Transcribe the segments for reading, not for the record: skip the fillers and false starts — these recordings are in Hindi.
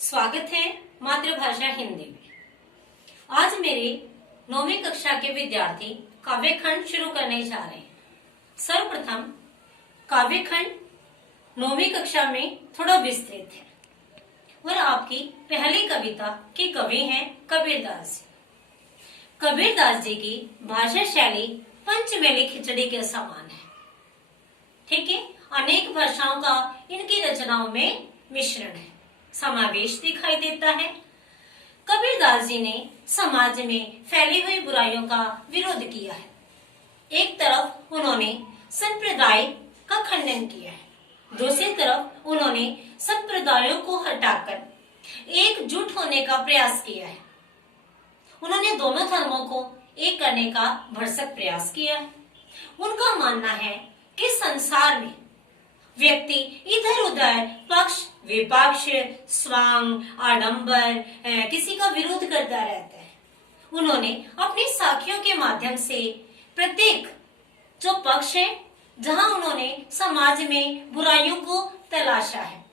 स्वागत है मातृभाषा हिंदी में। आज मेरे 9वीं कक्षा के विद्यार्थी काव्य खंड शुरू करने जा रहे हैं। सर्वप्रथम काव्य खंड 9वीं कक्षा में थोड़ा विस्तृत है और आपकी पहली कविता के कवि हैं कबीरदास जी। कबीरदास जी की भाषा शैली पंचमेली खिचड़ी के समान है। ठीक है, अनेक भाषाओं का इनकी रचनाओं में मिश्रण है, समावेश दिखाई देता है। कबीरदास जी ने समाज में फैली हुई बुराइयों का विरोध किया है। एक तरफ उन्होंने संप्रदाय का खंडन किया है, दूसरी तरफ उन्होंने संप्रदायों को हटाकर एकजुट होने का प्रयास किया है। उन्होंने दोनों धर्मों को एक करने का भरसक प्रयास किया है। उनका मानना है कि संसार में व्यक्ति इधर उधर पक्ष विपक्ष स्वांग आडंबर किसी का विरोध करता रहता है। उन्होंने अपनी साखियों के माध्यम से प्रत्येक जो पक्ष है जहां उन्होंने समाज में बुराइयों को तलाशा है,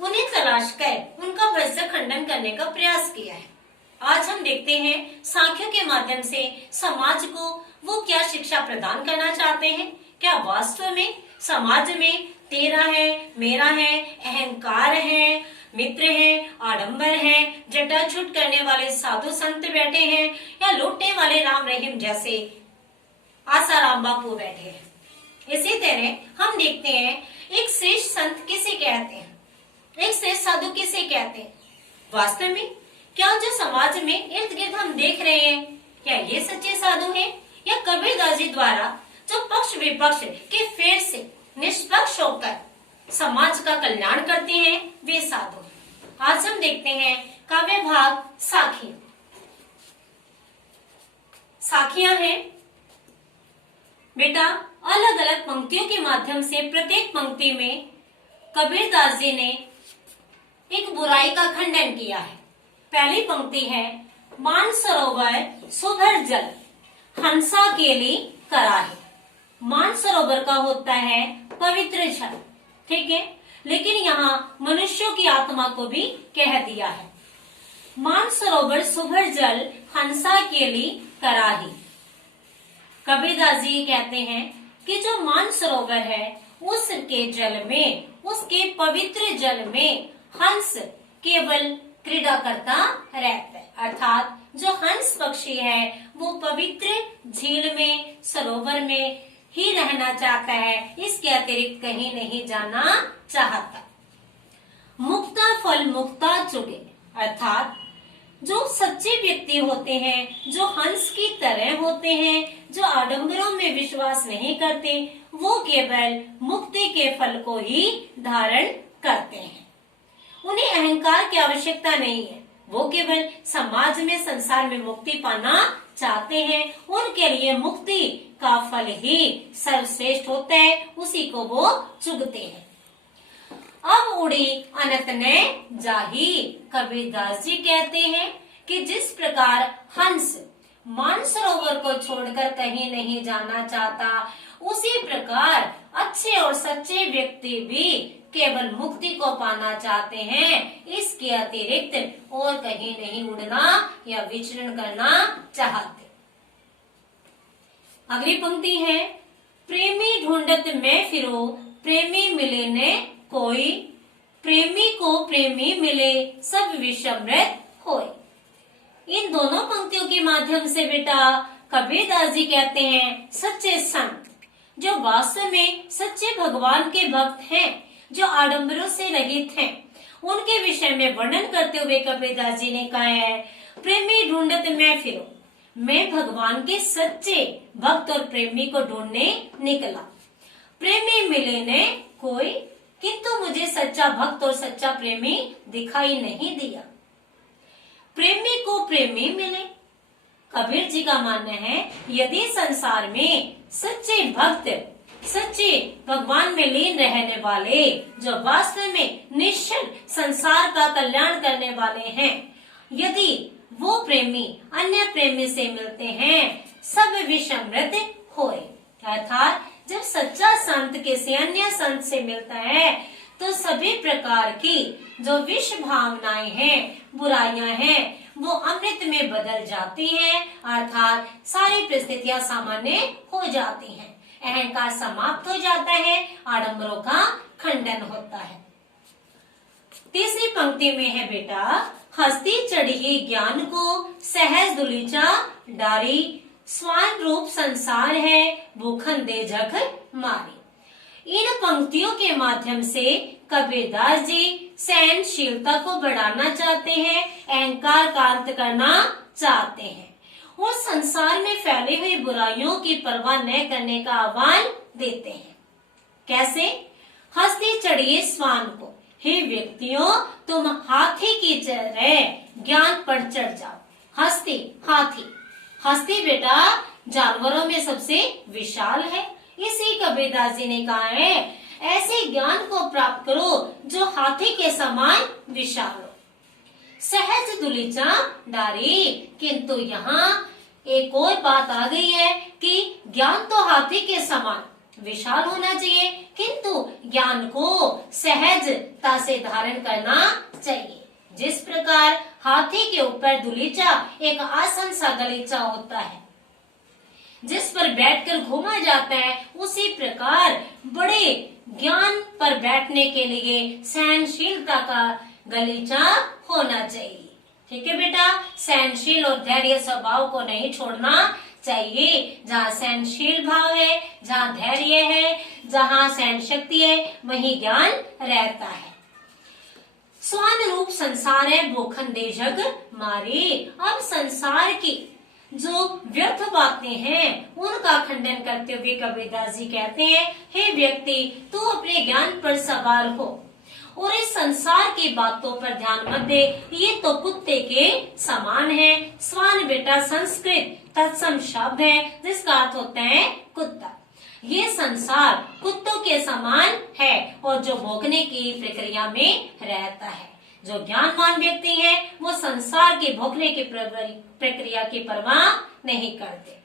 उन्हें तलाश कर उनका भरसक खंडन करने का प्रयास किया है। आज हम देखते हैं साखियों के माध्यम से समाज को वो क्या शिक्षा प्रदान करना चाहते हैं। क्या वास्तव में समाज में तेरा है मेरा है, अहंकार है, मित्र है, आडंबर है, जटाछूट करने वाले साधु संत बैठे हैं या लूटने वाले राम रहीम जैसे आसाराम बापू बैठे हैं। इसी तरह हम देखते हैं एक श्रेष्ठ संत किसे कहते हैं, एक श्रेष्ठ साधु किसे कहते हैं। वास्तव में क्या जो समाज में इर्द गिर्द हम देख रहे हैं, क्या ये सच्चे साधु हैं या कबीरदास जी द्वारा जो पक्ष विपक्ष के फेर से निष्पक्ष होकर समाज का कल्याण करते हैं वे साधु। आज हम देखते हैं काव्य भाग साखी। साखियां हैं बेटा अलग अलग पंक्तियों के माध्यम से प्रत्येक पंक्ति में कबीरदास जी ने एक बुराई का खंडन किया है। पहली पंक्ति है मानसरोवर सुभर जल हंसा केली कराही। मानसरोवर का होता है पवित्र जल, ठीक है, लेकिन यहाँ मनुष्यों की आत्मा को भी कह दिया है। मानसरोवर सुभर जल हंसा केली कराही। कबीरदास जी कहते हैं कि जो मानसरोवर है उसके जल में, उसके पवित्र जल में हंस केवल क्रीड़ा करता रहता है, अर्थात जो हंस पक्षी है वो पवित्र झील में सरोवर में ही रहना चाहता है, इसके अतिरिक्त कहीं नहीं जाना चाहता। मुक्ता फल मुक्ता चुगे, अर्थात जो सच्चे व्यक्ति होते हैं, जो हंस की तरह होते हैं, जो आडंबरों में विश्वास नहीं करते, वो केवल मुक्ति के फल को ही धारण करते हैं। उन्हें अहंकार की आवश्यकता नहीं है, वो केवल समाज में संसार में मुक्ति पाना चाहते हैं। उनके लिए मुक्ति का फल ही सर्वश्रेष्ठ होता है, उसी को वो चुगते हैं। अब उड़ी अनंत ने जाही। कबीरदास जी कहते हैं कि जिस प्रकार हंस मानसरोवर को छोड़कर कहीं नहीं जाना चाहता, उसी प्रकार अच्छे और सच्चे व्यक्ति भी केवल मुक्ति को पाना चाहते हैं, इसके अतिरिक्त और कहीं नहीं उड़ना या विचरण करना चाहते। अगली पंक्ति है प्रेमी ढूंढत मैं फिरो प्रेमी मिले ने कोई, प्रेमी को प्रेमी मिले सब विषमृत होए। इन दोनों पंक्तियों के माध्यम से बेटा कबीरदास जी कहते हैं सच्चे संत जो वास्तव में सच्चे भगवान के भक्त हैं, जो आडंबरों से रहित हैं, उनके विषय में वर्णन करते हुए कबीरदास जी ने कहा है प्रेमी ढूंढत मैं फिरो, मैं भगवान के सच्चे भक्त और प्रेमी को ढूंढने निकला। प्रेमी मिले ने कोई, किंतु मुझे सच्चा भक्त और सच्चा प्रेमी दिखाई नहीं दिया। प्रेमी को प्रेमी मिले। कबीर जी का मानना है यदि संसार में सच्चे भक्त, सच्चे भगवान में लीन रहने वाले, जो वास्तव में निश्चल संसार का कल्याण करने वाले हैं, यदि वो प्रेमी अन्य प्रेमी से मिलते हैं सब विषमृत होए। अर्थात जब सच्चा संत किसी अन्य संत से मिलता है तो सभी प्रकार की जो विष भावनाएं हैं, बुराइयां हैं, वो अमृत में बदल जाती हैं, अर्थात सारी परिस्थितियां सामान्य हो जाती हैं, अहंकार समाप्त हो जाता है, आडंबरों का खंडन होता है। तीसरी पंक्ति में है बेटा, हस्ती चढ़ी ज्ञान को सहज दुलीचा डारी, स्वान रूप संसार है भूखंदे जग मारी। इन पंक्तियों के माध्यम से कबीरदास जी सहनशीलता को बढ़ाना चाहते हैं, अहंकार का अंत करना चाहते हैं और संसार में फैली हुई बुराइयों की परवाह न करने का आह्वान देते हैं। कैसे? हस्ती चढ़िए स्वान को, हे व्यक्तियों तुम हाथी की तरह ज्ञान पर चढ़ जाओ। हस्ती, हाथी, हस्ती बेटा जानवरों में सबसे विशाल है, इसी कबीरदास जी ने कहा है ऐसे ज्ञान को प्राप्त करो जो हाथी के समान विशाल हो। सहज दुलीचा डारी, किंतु यहाँ एक और बात आ गई है कि ज्ञान तो हाथी के समान विशाल होना चाहिए, किंतु ज्ञान को सहजता से धारण करना चाहिए। जिस प्रकार हाथी के ऊपर दुलीचा एक आसन सा गलीचा होता है जिस पर बैठकर घूमा जाता है, उसी प्रकार बड़े ज्ञान पर बैठने के लिए सहनशीलता का गलीचा होना चाहिए। ठीक है बेटा, सहनशील और धैर्य स्वभाव को नहीं छोड़ना चाहिए। जहाँ सहनशील भाव है, जहाँ धैर्य है, जहाँ सहन शक्ति है, वहीं ज्ञान रहता है। स्वान रूप संसार है भूखंदे जग मारी। अब संसार की जो व्यर्थ बातें हैं उनका खंडन करते हुए कबीरदास जी कहते हैं, हे व्यक्ति तू अपने ज्ञान पर सवार हो और इस संसार की बातों पर ध्यान मत दे, ये तो कुत्ते के समान है। स्वान बेटा संस्कृत तत्सम शब्द है जिसका अर्थ होता है कुत्ता। ये संसार कुत्तों के समान है और जो भोगने की प्रक्रिया में रहता है। जो ज्ञानवान व्यक्ति है वो संसार के भोगने की प्रक्रिया की परवाह नहीं करते।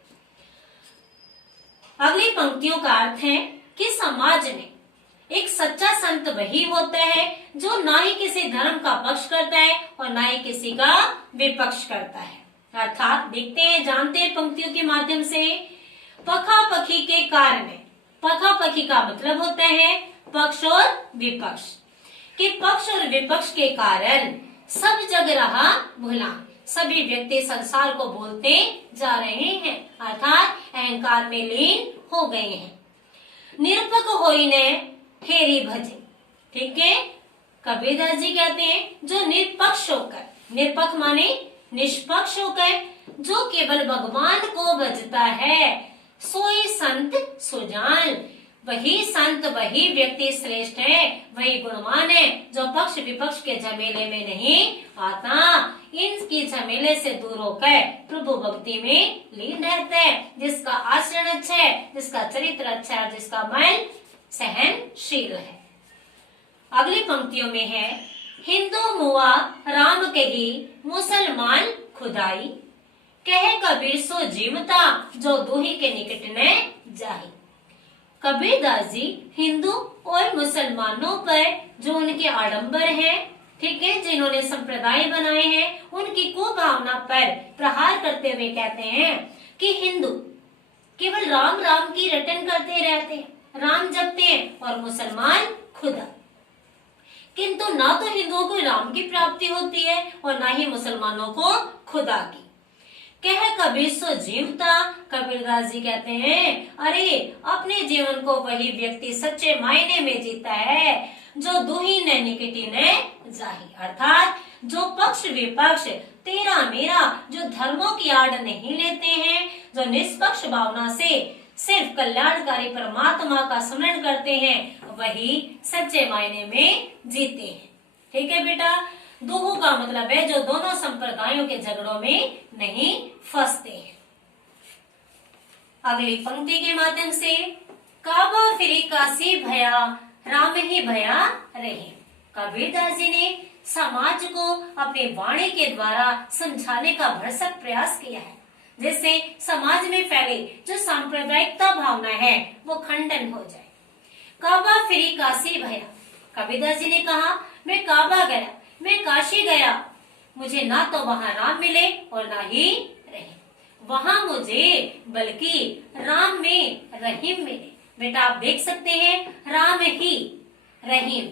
अगली पंक्तियों का अर्थ है कि समाज में एक सच्चा संत वही होता है जो ना ही किसी धर्म का पक्ष करता है और ना ही किसी का विपक्ष करता है। अर्थात देखते हैं, जानते हैं पंक्तियों के माध्यम से, पखापखी के कारण, पखापखी का मतलब होता है पक्ष और विपक्ष, कि पक्ष और विपक्ष के कारण सब जग रहा भुला। सभी व्यक्ति संसार को बोलते जा रहे हैं, अर्थात अहंकार में लीन हो गए हैं। निरपक होई ने फेरी भजे। ठीक है, कबीरदास जी कहते हैं जो निष्पक्ष होकर, निरपक्ष माने निष्पक्ष होकर, जो केवल भगवान को भजता है सोई संत सुजान। वही संत, वही व्यक्ति श्रेष्ठ है, वही गुणवान है जो पक्ष विपक्ष के झमेले में नहीं आता। इनकी झमेले से दूर होकर प्रभु भक्ति में लीन रहता है, जिसका आचरण अच्छा है, जिसका चरित्र अच्छा है, जिसका मन सहनशील है। अगली पंक्तियों में है, हिंदू मुआ राम कही मुसलमान खुदाई, कहे कबीर सो जीवता जो दूही के निकट ने जाही। कबीरदास जी हिंदू और मुसलमानों पर जो उनके आडंबर हैं, ठीक है, जिन्होंने संप्रदाय बनाए हैं, उनकी कुभावना पर प्रहार करते हुए कहते हैं कि हिंदू केवल राम राम की रटन करते रहते हैं, राम जपते हैं, और मुसलमान खुदा। किंतु ना तो हिंदुओं को राम की प्राप्ति होती है और ना ही मुसलमानों को खुदा की। कह कबीर सो जीवता, कबीरदास जी कहते हैं अरे अपने जीवन को वही व्यक्ति सच्चे मायने में जीता है जो दूही ने निकटी ने जाही। अर्थात जो पक्ष विपक्ष तेरा मेरा, जो धर्मों की आड़ नहीं लेते हैं, जो निष्पक्ष भावना से सिर्फ कल्याणकारी परमात्मा का स्मरण करते हैं, वही सच्चे मायने में जीते हैं। ठीक है बेटा, दोहू का मतलब है जो दोनों संप्रदायों के झगड़ों में नहीं फंसते हैं। अगली पंक्ति के माध्यम से, काबा फिरी काशी भया राम ही भया रहे। कबीरदास जी ने समाज को अपने वाणी के द्वारा समझाने का भरसक प्रयास किया है, जिससे समाज में फैले जो सांप्रदायिकता भावना है वो खंडन हो जाए। काबा फिरी काशी भया, कबीरदास जी ने कहा, मैं काबा गया, मैं काशी गया, मुझे ना तो वहाँ राम मिले और ना ही रहीम। वहाँ मुझे बल्कि राम में रहीम मिले। बेटा आप देख सकते हैं राम ही रहीम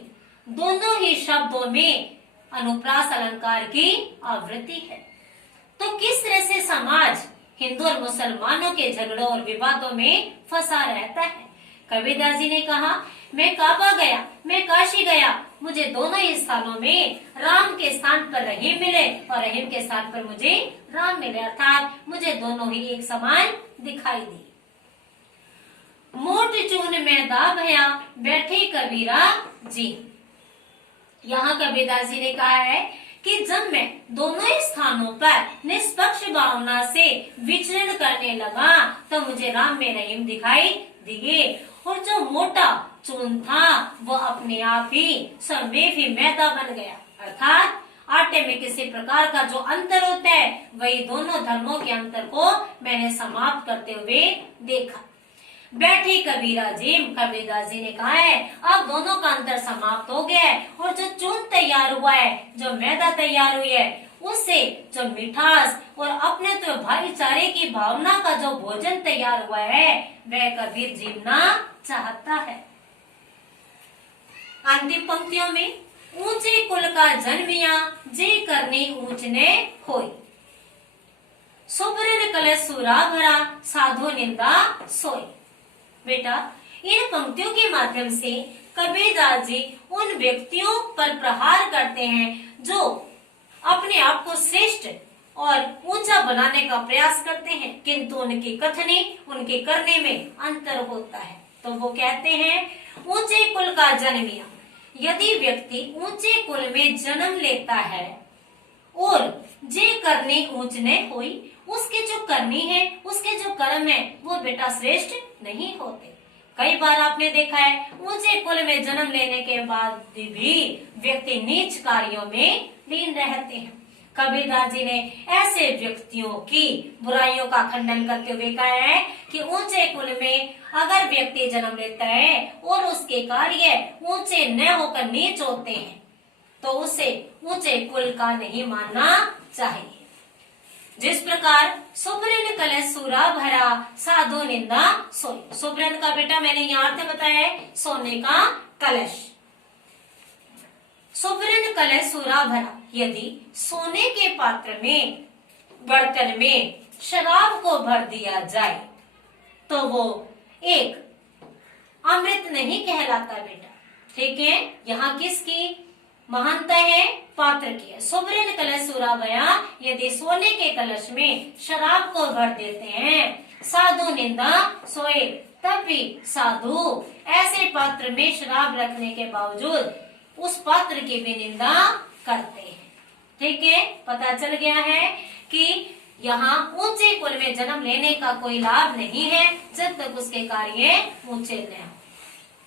दोनों ही शब्दों में अनुप्रास अलंकार की आवृत्ति है। तो किस तरह से समाज हिंदू और मुसलमानों के झगड़ों और विवादों में फंसा रहता है। कबीरदास जी ने कहा, मैं काबा गया, मैं काशी गया, मुझे दोनों ही स्थानों में राम के स्थान पर रहीम मिले और रहीम के स्थान पर मुझे राम मिले, अर्थात मुझे दोनों ही एक समान दिखाई दी। मोट चून मैदा भया बैठे कबीरा जी। यहाँ कबीरदास जी ने कहा है कि जब मैं दोनों ही स्थानों पर निष्पक्ष भावना से विचरण करने लगा तो मुझे राम में रहीम दिखाई दिए और जो मोटा चून था वो अपने आप ही स्वयं ही मैदा बन गया, अर्थात आटे में किसी प्रकार का जो अंतर होता है वही दोनों धर्मों के अंतर को मैंने समाप्त करते हुए देखा। बैठे कबीरा जी, कबीरदास जी ने कहा है अब दोनों का अंतर समाप्त हो गया है और जो चून तैयार हुआ है, जो मैदा तैयार हुई है, उससे जो मिठास और अपने तो भाईचारे की भावना का जो भोजन तैयार हुआ है वह कबीर जीवना चाहता है। अंतिम पंक्तियों में ऊंचे कुल का जन्मिया जे करनी ऊंच ने होई, सुब्रन कलश सूरा भरा साधु निंदा सोई। बेटा इन पंक्तियों के माध्यम से कबीरदास जी उन व्यक्तियों पर प्रहार करते हैं जो अपने आप को श्रेष्ठ और ऊंचा बनाने का प्रयास करते हैं, किंतु उनकी कथनी उनके करने में अंतर होता है। तो वो कहते हैं ऊंचे कुल का जन्मिया, यदि व्यक्ति ऊंचे कुल में जन्म लेता है और जे करनी ऊंच ने हुई, उसके जो करनी है, उसके जो कर्म है वो बेटा श्रेष्ठ नहीं होते। कई बार आपने देखा है ऊंचे कुल में जन्म लेने के बाद भी व्यक्ति नीच कार्यों में लीन रहते हैं। कबीरदास जी ने ऐसे व्यक्तियों की बुराइयों का खंडन करते हुए कहा है कि ऊंचे कुल में अगर व्यक्ति जन्म लेता है और उसके कार्य ऊंचे न होकर नीच होते हैं तो उसे ऊंचे कुल का नहीं मानना चाहिए। जिस प्रकार सुब्रन कलश सूरा भरा साधु निंदा सोई। सुब्रन का बेटा मैंने यहाँ अर्थ बताया है सोने का कलश। सुब्रन कलश सूरा भरा, यदि सोने के पात्र में बर्तन में शराब को भर दिया जाए तो वो एक अमृत नहीं कहलाता बेटा। ठीक है, यहाँ किसकी महानता है? पात्र की है। सुब्रन कलश सूरा भया, यदि सोने के कलश में शराब को भर देते हैं, साधु निंदा सोए, तब भी साधु ऐसे पात्र में शराब रखने के बावजूद उस पात्र की भी निंदा करते हैं। ठीक है, पता चल गया है कि यहाँ ऊंचे कुल में जन्म लेने का कोई लाभ नहीं है जब तक उसके कार्य ऊंचे न हो।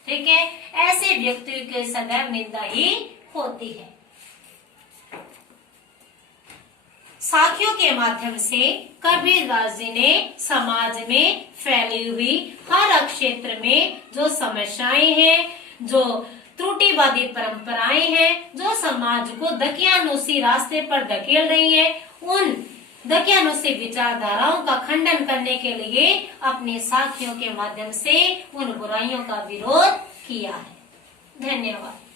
ठीक है, ऐसे व्यक्ति के सदैव निंदा ही होती है। साखियों के माध्यम से कबीरदास जी ने समाज में फैली हुई हर क्षेत्र में जो समस्याएं हैं, जो त्रुटिवादी परंपराएं हैं, जो समाज को दकियानुसी रास्ते पर धकेल रही है, उन दकियानुसी विचारधाराओं का खंडन करने के लिए अपनी साखियों के माध्यम से उन बुराइयों का विरोध किया है। धन्यवाद।